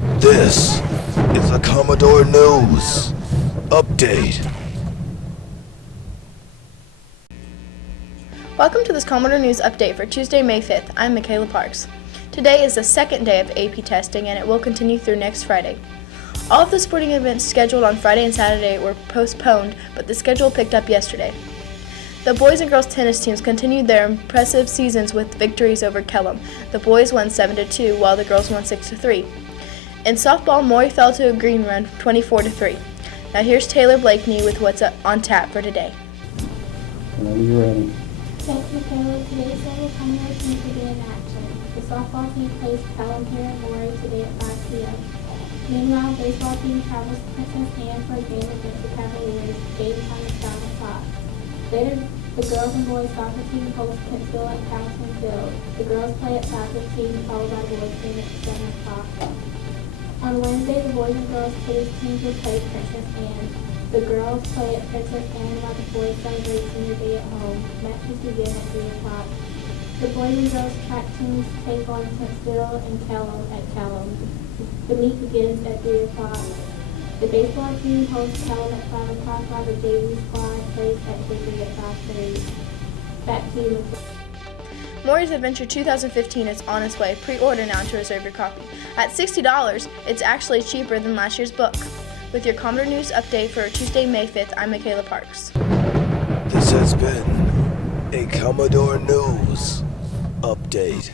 This is a Commodore News Update. Welcome to this Commodore News Update for Tuesday, May 5th. I'm Michaela Parks. Today is the second day of AP testing and it will continue through next Friday. All of the sporting events scheduled on Friday and Saturday were postponed, but the schedule picked up yesterday. The boys and girls tennis teams continued their impressive seasons with victories over Kellum. The boys won 7-2 while the girls won 6-3. In softball, Maury fell to a green run 24-3. Now here's Taylor Blakeney with what's on tap for today. Whenever you're ready. Thank you, Taylor. Today, several Commodore teams will be in action. The softball team plays Kellum here in Maury today at 5 p.m. Meanwhile, the baseball team travels to Princess Anne for a game against the Cavaliers. Game time is 7 o'clock. Later, the girls and boys soccer team host Kempsville at Townsend Field. The girls play at 5:15, followed by the boys game at 7 o'clock. On Wednesday, the boys and girls tennis teams will play Princess Anne. The girls play at Princess Anne while the boys celebrate senior day at home. Matches begin at 3 o'clock. The boys and girls track teams take on Kempsville and Kellum at Kellum. The meet begins at 3 o'clock. The baseball team hosts Kellum at 5 o'clock while the JV squad plays at Hickory at 5:30. Back to you, Michaela. Maury's Adventure 2015 is on its way. Pre-order now to reserve your copy. At $60, it's actually cheaper than last year's book. With your Commodore News Update for Tuesday, May 5th, I'm Michaela Parks. This has been a Commodore News Update.